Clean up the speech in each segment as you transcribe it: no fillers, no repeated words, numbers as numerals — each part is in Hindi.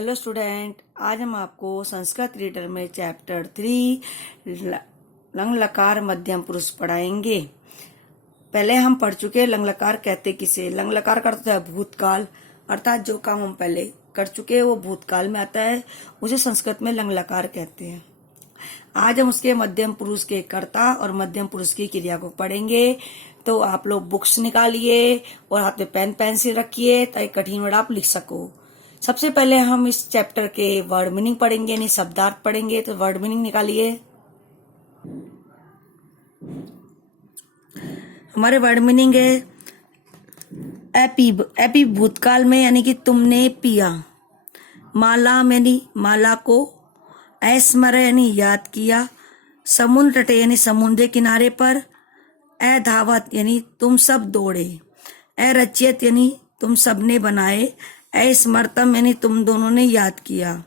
हेलो स्टूडेंट, आज हम आपको संस्कृत रीडर में चैप्टर 3 लंग लकार मध्यम पुरुष पढ़ाएंगे। पहले हम पढ़ चुके लंग लकार कहते किसे। लंग लकार का अर्थ होता है भूतकाल, अर्थात जो काम हम पहले कर चुके हैं वो भूतकाल में आता है, उसे संस्कृत में लंग लकार कहते हैं। आज हम उसके मध्यम पुरुष के कर्ता और मध्यम पुरुष की क्रिया को पढ़ेंगे। तो आप लोग बुक्स निकालिए और हाथ में पेन पेंसिल रखिए ताकि कठिन वर्ड आप लिख सको। सबसे पहले हम इस चैप्टर के वर्ड मीनिंग पढ़ेंगे, यानी शब्दार्थ पढ़ेंगे। तो वर्ड मीनिंग निकालिए। हमारे वर्ड मीनिंग है एपी भूतकाल में यानी कि तुमने पिया। माला यानी माला को। स्मर यानी याद किया। समुद्र तटे यानी समुद्र किनारे पर। धावत यानी तुम सब दौड़े। रचियत यानी तुम सबने बनाए। स्मृतम यानी तुम दोनों ने याद किया।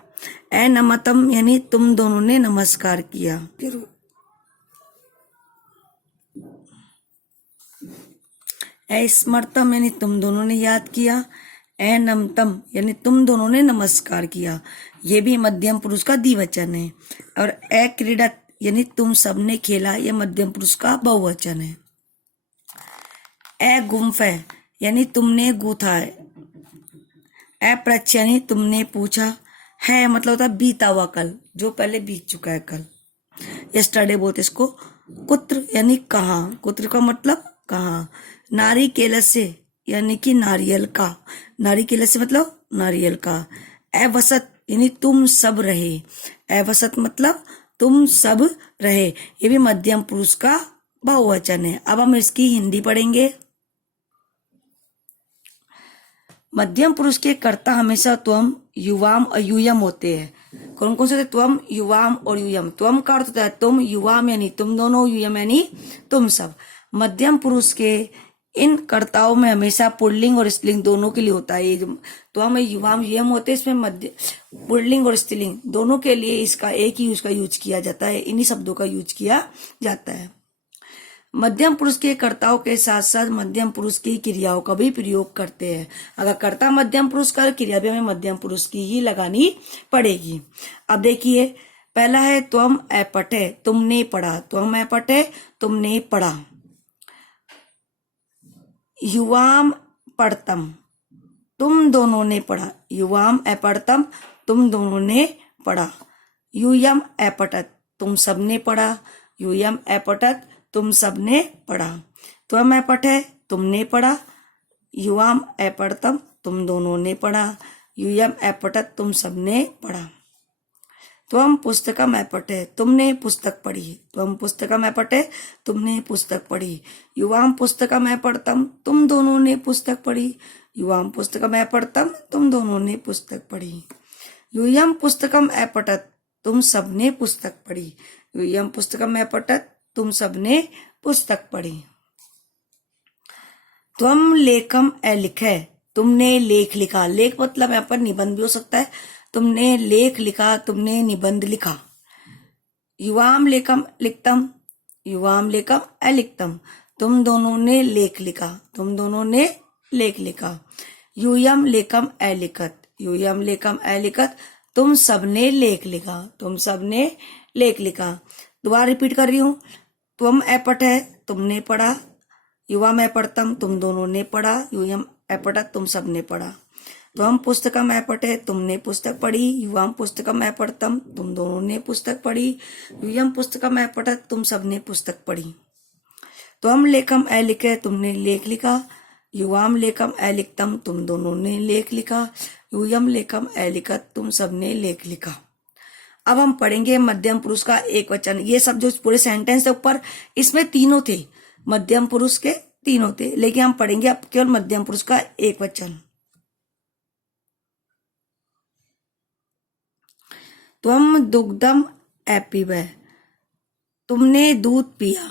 नमतम यानी तुम दोनों ने नमस्कार किया। स्मृतम यानी तुम दोनों ने याद किया। नमतम यानी तुम दोनों ने नमस्कार किया। ये भी मध्यम पुरुष का द्विवचन है। और क्रीडत यानी तुम सबने खेला, यह मध्यम पुरुष का बहुवचन है। गुम्फ यानी तुमने गूथा है। प्रच्छ यानी तुमने पूछा है, मतलब होता है बीता हुआ कल, जो पहले बीत चुका है कल। यस्टरडे बोलते इसको। कुत्र यानी कहाँ, कुत्र का मतलब कहाँ। नारी केलस्य यानी कि नारियल का। नारी केलस्य मतलब नारियल का। अवसत यानी तुम सब रहे। अवसत मतलब तुम सब रहे। ये भी मध्यम पुरुष का बहुवचन है। अब हम इसकी हिंदी पढ़ेंगे। मध्यम पुरुष के कर्ता हमेशा त्वम, युवाम और यूयम होते हैं। कौन कौन से होते? त्वम, युवाम और यूयम। त्वम का अर्थ होता है तुम, युवाम यानी तुम दोनों, यूयम यानी तुम सब। मध्यम पुरुष के इन कर्ताओं में हमेशा पुल्लिंग और स्त्रीलिंग दोनों के लिए होता है। त्वम, युवाम, यूयम होते हैं, इसमें मध्य पुल्लिंग और स्त्रीलिंग दोनों के लिए इसका एक ही यूज किया जाता है। इन्हीं शब्दों का यूज किया जाता है। मध्यम पुरुष के कर्ताओं के साथ साथ मध्यम पुरुष की क्रियाओं का भी प्रयोग करते हैं। अगर कर्ता मध्यम पुरुष का, क्रिया भी हमें मध्यम पुरुष की ही लगानी पड़ेगी। अब देखिए, पहला है त्वम पठे, तुमने पढ़ा। त्वम पठे, तुमने पढ़ा। युवाम पढ़तम, तुम दोनों ने पढ़ा। युवाम पढ़तम, तुम दोनों ने पढ़ा। यूयम पठत, तुम सबने पढ़ा। यूयम पठत, तुम सबने पढ़ा। त्वम पठे, तुमने पढ़ा। युवाम पढ़तम, तुम दोनों ने पढ़ा। यूयम पठत, तुम सबने पढ़ा। त्वम पुस्तकम पठे, तुमने पुस्तक पढ़ी। त्वम पुस्तकम पठे, तुमने पुस्तक पढ़ी। युवाम पुस्तकम पढ़तम, तुम दोनों ने पुस्तक पढ़ी। युवाम पुस्तकम पढ़तम, तुम दोनों ने पुस्तक पढ़ी। यूयम पुस्तकम पठत, तुम सबने पुस्तक पढ़ी। यूयम पुस्तकम पठत, तुम सबने पुस्तक पढ़ी। त्वम लेखम लिखे, तुमने लेख लिखा। लेख मतलब यहाँ पर निबंध भी हो सकता है। तुमने लेख लिखा, तुमने निबंध लिखा। युवाम लेखम लिखतम, युवाम लेखम अलिखतम, तुम दोनों ने लेख लिखा। तुम दोनों ने लेख लिखा। यूयम लेखम अलिखत, यूयम लेखम अलिखत, तुम सबने लेख लिखा। तुम सबने लेख लिखा। दोबारा रिपीट कर रही हूं। त्वम पठे, तुमने पढ़ा। युवाम पढ़तम, तुम दोनों ने पढ़ा। यूयम पठत, तुम सबने पढ़ा। त्वम पुस्तकम पठे, तुमने पुस्तक पढ़ी। युवाम पुस्तकम पढ़तम, तुम दोनों ने पुस्तक पढ़ी। यूयम पुस्तकम पठत, तुम सबने पुस्तक पढ़ी। त्वम लेखम लिखे, तुमने लेख लिखा। युवाम लेखम लिखतम, तुम दोनों ने लेख लिखा। यूयम लेखम लिखत, तुम सबने लेख लिखा। अब हम पढ़ेंगे मध्यम पुरुष का एक वचन। ये सब जो पूरे सेंटेंस थे ऊपर, इसमें तीनों थे, मध्यम पुरुष के तीनों थे, लेकिन हम पढ़ेंगे अब केवल मध्यम पुरुष का एक वचन। त्वम दुग्धम पीबे, तुमने दूध पिया।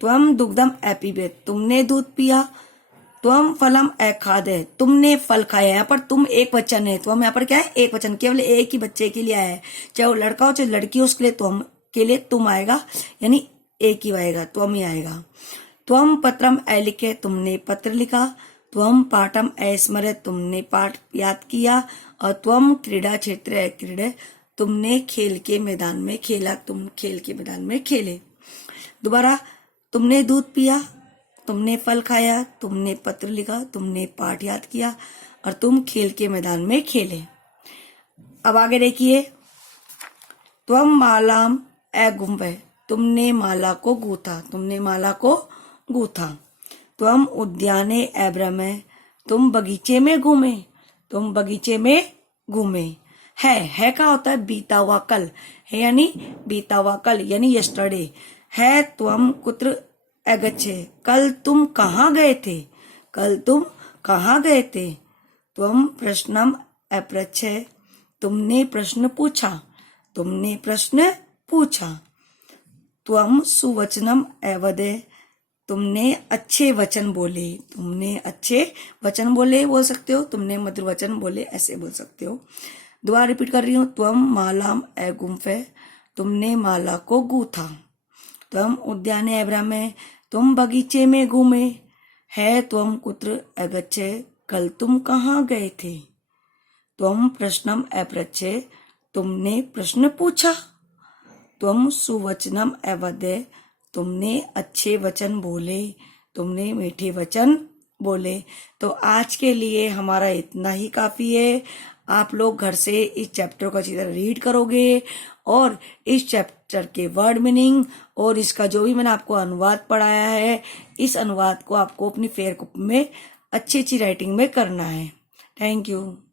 त्वम दुग्धम पीबे, तुमने दूध पिया। त्वम फलम खादे, तुमने फल खाया। यहाँ पर तुम एक वचन है। त्वम यहाँ पर क्या है? एक वचन, केवल एक ही बच्चे के लिए आया है। चाहे वो लड़का हो चाहे लड़की हो, उसके लिए त्वम के लिए तुम आएगा, यानी एक ही आएगा, त्वम ही आएगा। त्वम पत्रम लिखे, तुमने पत्र लिखा। त्वम पाठम स्मरत, तुमने पाठ याद किया। और त्वम क्रीडा क्षेत्रे क्रीडे, तुमने खेल के मैदान में खेला, तुम खेल के मैदान में खेले। दोबारा, तुमने दूध पिया, तुमने फल खाया, तुमने पत्र लिखा, तुमने पाठ याद किया और तुम खेल के मैदान में खेले। अब आगे देखिए, त्वम मालाम गुंफे, तुमने माला को गूथा, तुमने माला को गूथा। त्वम उद्याने भ्रमे, तुम बगीचे में घूमे, तुम बगीचे में घूमे। है क्या होता है? बीता हुआ कल है, यानी बीता हुआ कल यानी यस्टरडे है। त्वम कुत्र अगच्छे, कल तुम कहाँ गए थे, कल तुम कहाँ गए थे। त्वम प्रश्नम अपृच्छे, तुमने प्रश्न पूछा, तुमने प्रश्न पूछा। त्वम सुवचनम अवदे, तुमने अच्छे वचन बोले, तुमने अच्छे वचन बोले बोल सकते हो, तुमने मधुर वचन बोले ऐसे बोल सकते हो। दोबारा रिपीट कर रही हूँ, त्वम मालाम गुंफे, तुमने माला को गूथा। त्वम उद्याने भ्रमे, तुम बगीचे में घूमे। है त्वम कुत्र अगच्छे, कल तुम कहाँ गए थे। त्वम प्रश्नम अपृच्छे, तुमने प्रश्न पूछा। त्वम सुवचनम अवदे, तुमने अच्छे वचन बोले, तुमने मीठे वचन बोले। तो आज के लिए हमारा इतना ही काफी है। आप लोग घर से इस चैप्टर को अच्छी तरह रीड करोगे और इस चैप्टर के वर्ड मीनिंग और इसका जो भी मैंने आपको अनुवाद पढ़ाया है, इस अनुवाद को आपको अपनी फेयर कॉपी में अच्छी अच्छी राइटिंग में करना है। Thank you.